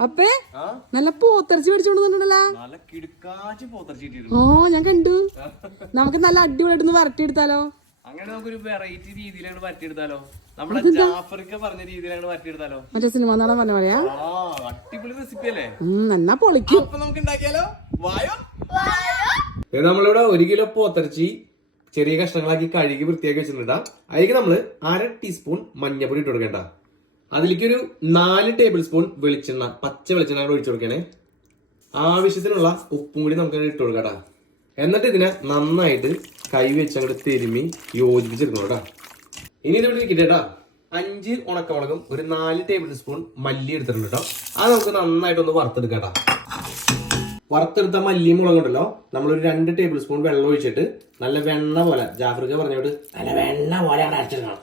അപ്പേ നല്ല നല്ല കിടുക്കാച്ചി പോത്തർച്ചിട്ടിരുന്നു ഓ ഞാൻ കണ്ടു. നമുക്ക് നല്ല അടിപൊളിയായിട്ടൊന്ന് വരട്ടി എടുത്താലോ അങ്ങനെ നമുക്കൊരു വെറൈറ്റി രീതിയിലാണ് വരട്ടിയെടുത്താലോ? നമ്മളെ ജാഫറിക്ക പറഞ്ഞ രീതിയിലാണ് വരട്ടിയെടുത്താലോ? മറ്റേ സിനിമ നടൻ പറഞ്ഞ പറയാ? ആ അടിപൊളി റെസിപ്പി അല്ലേ? എന്നാ പൊളിക്കും. അപ്പൊ നമുക്ക് ഉണ്ടാക്കിയാലോ വായോ? നമ്മളിവിടെ ഒരു കിലോ പോത്തിറച്ചി ചെറിയ കഷ്ണങ്ങളാക്കി കഴുകി വൃത്തിയാക്കി വെച്ചിട്ടുണ്ടാ അതിലേക്ക് നമ്മൾ അര ടീസ്പൂൺ മഞ്ഞപ്പൊടി ഇട്ട് കൊടുക്കണ്ട. അതിലേക്ക് ഒരു നാല് ടേബിൾ സ്പൂൺ വെളിച്ചെണ്ണ പച്ച വെളിച്ചെണ്ണ കൂടെ ഒഴിച്ചു കൊടുക്കണേ. ആവശ്യത്തിനുള്ള ഉപ്പും കൂടി നമുക്ക് ഇട്ട് കൊടുക്കട്ടാ എന്നിട്ട് ഇതിനെ നന്നായിട്ട് കൈ വെച്ച് അങ്ങോട്ട് തിരുമ്മി യോജിപ്പിച്ചെടുക്കണം കേട്ടോ ഇനി ഇതിവിടെ ഇരിക്കട്ടെ കേട്ടോ അഞ്ച് ഉണക്കമുളകും ഒരു നാല് ടേബിൾ സ്പൂൺ മല്ലി എടുത്തിട്ടുണ്ട് കേട്ടോ അത് നമുക്ക് നന്നായിട്ടൊന്ന് വറുത്തെടുക്കാം കേട്ടോ വറുത്തെടുത്ത മല്ലി മുളകും ഉണ്ടല്ലോ. നമ്മളൊരു രണ്ട് ടേബിൾ സ്പൂൺ വെള്ളം ഒഴിച്ചിട്ട് നല്ല വെണ്ണ പോലെ ജാഫ്രിക്ക പറഞ്ഞോട്ട് നല്ല വെണ്ണ പോലെ അടച്ചെടുക്കണം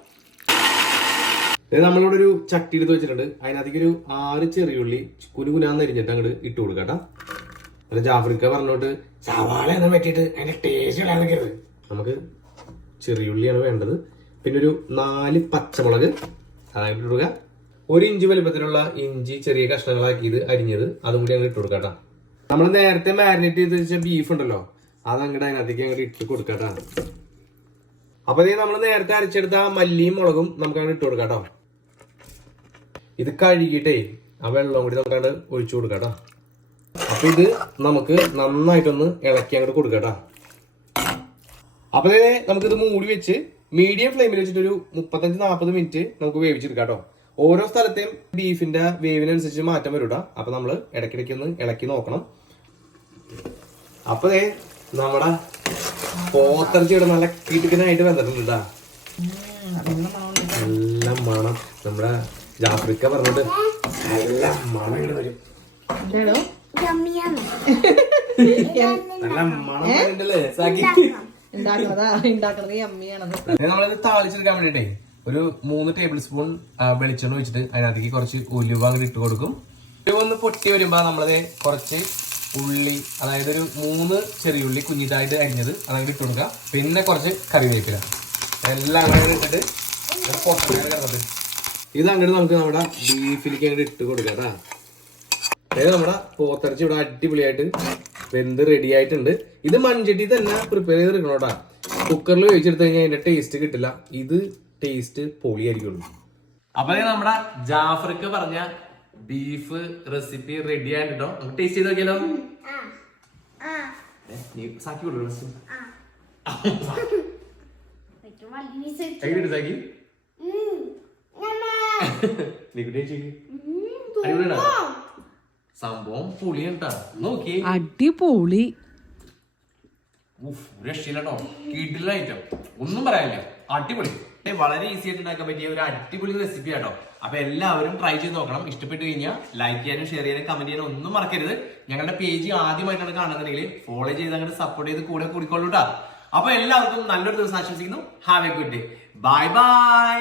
ഇത് നമ്മളിവിടെ ഒരു ചട്ടി എടുത്ത് വെച്ചിട്ടുണ്ട്. അതിനകത്തേക്ക് ഒരു ആറ് ചെറിയുള്ളി കുനുകുനാന്ന് അരിഞ്ഞിട്ട് അങ്ങോട്ട് ഇട്ട് കൊടുക്കട്ടോ അത് ജാഫ്രിക്ക പറഞ്ഞോട്ട് സവാള എന്ന് പറ്റിയിട്ട് അതിന്റെ ടേസ്റ്റ് ഇടാൻ നമുക്ക് ചെറിയുള്ളിയാണ് വേണ്ടത്. പിന്നെ ഒരു നാല് പച്ചമുളക് അതായിട്ട് ഇട്ട് കൊടുക്കുക. ഒരു ഇഞ്ചി വലുപ്പത്തിലുള്ള ഇഞ്ചി ചെറിയ കഷ്ണങ്ങളാക്കിയത് അരിഞ്ഞത് അതും കൂടി അങ്ങ് ഇട്ട് കൊടുക്കട്ടോ നമ്മൾ നേരത്തെ മാരിനേറ്റ് ചെയ്ത് വെച്ച ബീഫ് ഉണ്ടല്ലോ അത് അങ്ങോട്ട് അതിനകത്തേക്ക് അങ്ങോട്ട് ഇട്ട് കൊടുക്കട്ടോ അപ്പൊ ഇത് നമ്മൾ നേരത്തെ അരച്ചെടുത്ത ആ മല്ലിയും മുളകും നമുക്ക് അങ്ങോട്ട് ഇട്ട് കൊടുക്കാം കേട്ടോ. ഇത് കഴുകിയിട്ടേ ആ വെള്ളം കൂടി നമുക്ക് അങ്ങോട്ട് ഒഴിച്ചു കൊടുക്കാം കേട്ടോ അപ്പൊ ഇത് നമുക്ക് നന്നായിട്ടൊന്ന് ഇളക്കി അങ്ങോട്ട് കൊടുക്കാം കേട്ടോ അപ്പൊ ഇതേ നമുക്കിത് മൂടി വെച്ച് മീഡിയം ഫ്ലെയിമിൽ വെച്ചിട്ട് ഒരു മുപ്പത്തഞ്ച് നാൽപ്പത് മിനിറ്റ് നമുക്ക് വേവിച്ചെടുക്കാം കേട്ടോ ഓരോ സ്ഥലത്തെയും ബീഫിന്റെ വേവിനനുസരിച്ച് മാറ്റം വരും കേട്ടോ അപ്പൊ നമ്മൾ ഇടയ്ക്കിടയ്ക്ക് ഒന്ന് ഇളക്കി നോക്കണം. അപ്പൊ നമ്മുടെ പോത്തിറച്ചി ഇവിടെ നല്ല കിടുക്കനായിട്ട് വന്നിട്ടുണ്ട് നല്ല മണം. നമ്മുടെ ജാഫ്രിക്ക പറഞ്ഞിട്ട് നല്ല മണം ഇവിടെ വരും നല്ല മണം വരുന്നുണ്ടല്ലേ സാക്കി? നമ്മളിത് താളിച്ചെടുക്കാൻ വേണ്ടിട്ടേ ഒരു മൂന്ന് ടേബിൾ സ്പൂൺ വെളിച്ചെണ്ണ ഒഴിച്ചിട്ട് അതിനകത്തേക്ക് കുറച്ച് ഉലുവ അങ്ങോട്ട് ഇട്ട് കൊടുക്കും. ഉലുവ ഒന്ന് പൊട്ടി വരുമ്പോ നമ്മളത് കുറച്ച് ഉള്ളി അതായത് ഒരു മൂന്ന് ചെറിയ ഉള്ളി കുഞ്ഞിതായിട്ട് അരിഞ്ഞത് അതങ്ങനെ ഇട്ട് കൊടുക്കുക. പിന്നെ കുറച്ച് കറിവേപ്പില. എല്ലാം അങ്ങനെ ഇട്ടിട്ട് പൊട്ടങ്ങനെ കിടന്നത് ഇത് അങ്ങോട്ട് നമുക്ക് നമ്മുടെ ബീഫിലേക്ക് അങ്ങോട്ട് ഇട്ട് കൊടുക്കാം കേട്ടാ. അതായത് നമ്മുടെ പോത്തിറച്ചി ഇവിടെ അടിപൊളിയായിട്ട് വെന്ത് റെഡി ആയിട്ടുണ്ട്. ഇത് മൺചട്ടി തന്നെ പ്രിപ്പയർ ചെയ്തെടുക്കണം കേട്ടാ. കുക്കറിൽ വെച്ചെടുത്ത് കഴിഞ്ഞാൽ അതിന്റെ ടേസ്റ്റ് കിട്ടില്ല. ഇത് ടേസ്റ്റ് പൊളിയായിരിക്കുള്ളൂ. അപ്പൊ നമ്മുടെ ജാഫർക്ക് പറഞ്ഞ ബീഫ് റെസിപ്പി റെഡി ആയിട്ടോ നമുക്ക് ടേസ്റ്റ് ചെയ്ത് നോക്കിയാലോ? നീ സാക്കി കൊടുക്കണം സാക്കി. സംഭവം പുളിയുണ്ടാ. നോക്കി. അടിപൊളി. രക്ഷയില്ലട്ടോ. കിടില ഐറ്റം ഒന്നും പറയാനില്ല. അടിപൊളി. വളരെ ഈസി ആയിട്ട് ഉണ്ടാക്കാൻ പറ്റിയ ഒരു അടിപൊളി റെസിപ്പി ആട്ടോ. അപ്പൊ എല്ലാവരും ട്രൈ ചെയ്ത് നോക്കണം. ഇഷ്ടപ്പെട്ടു കഴിഞ്ഞാൽ ലൈക്ക് ചെയ്യാനും ഷെയർ ചെയ്യാനും കമന്റ് ചെയ്യാനും ഒന്നും മറക്കരുത്. ഞങ്ങളുടെ പേജ് ആദ്യമായിട്ടാണ് കാണുന്നുണ്ടെങ്കിൽ ഫോളോ ചെയ്ത് അങ്ങോട്ട് സപ്പോർട്ട് ചെയ്ത് കൂടെ കൂടിക്കൊള്ളൂട്ടാ അപ്പൊ എല്ലാവർക്കും നല്ലൊരു ദിവസം ആശംസിക്കുന്നു. Have a good day bye bye.